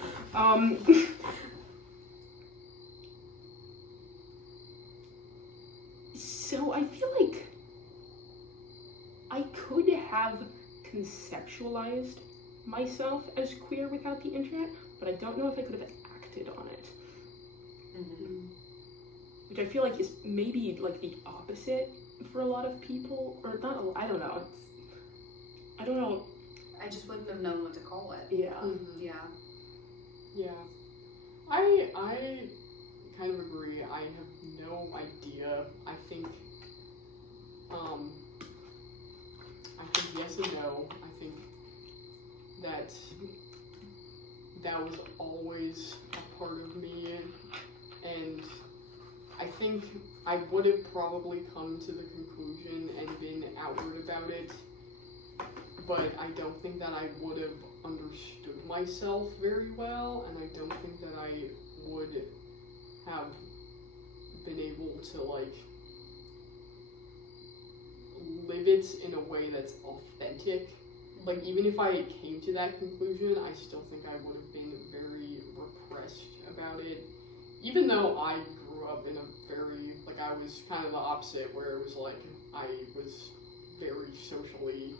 So I feel like I could have conceptualized myself as queer without the internet, but I don't know if I could have acted on it. Mm-hmm. Which I feel like is maybe like the opposite for a lot of people, or not. I don't know. I don't know. I just wouldn't have known what to call it. Yeah. Mm-hmm. Yeah. Yeah. I kind of agree. I have no idea. I think yes and no. I think that was always a part of me, and I think I would have probably come to the conclusion and been outward about it, but I don't think that I would have understood myself very well, and I don't think that I would have been able to, like, live it in a way that's authentic. Like, even if I came to that conclusion, I still think I would have been very repressed about it. Even though I grew up in a very, like, I was kind of the opposite, where it was like, I was very socially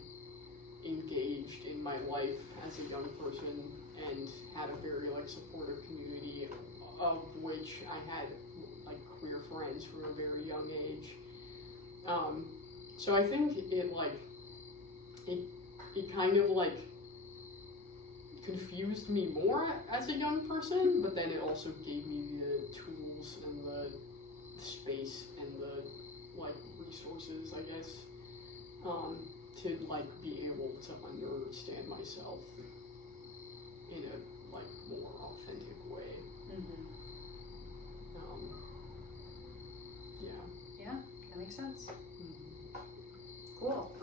engaged in my life as a young person and had a very, like, supportive community, of which I had, like, queer friends from a very young age. So I think it, like, it kind of, like, confused me more as a young person, but then it also gave me the tools and the space and the, like, resources, I guess, to, like, be able to understand myself in a, like, more authentic way. Mm-hmm. Yeah. Yeah, that makes sense. Mm-hmm.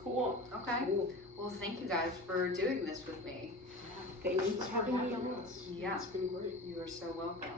Cool. Okay. Cool. Well, thank you guys for doing this with me. Thanks for having me on. us. Yeah. It's been great. You are so welcome.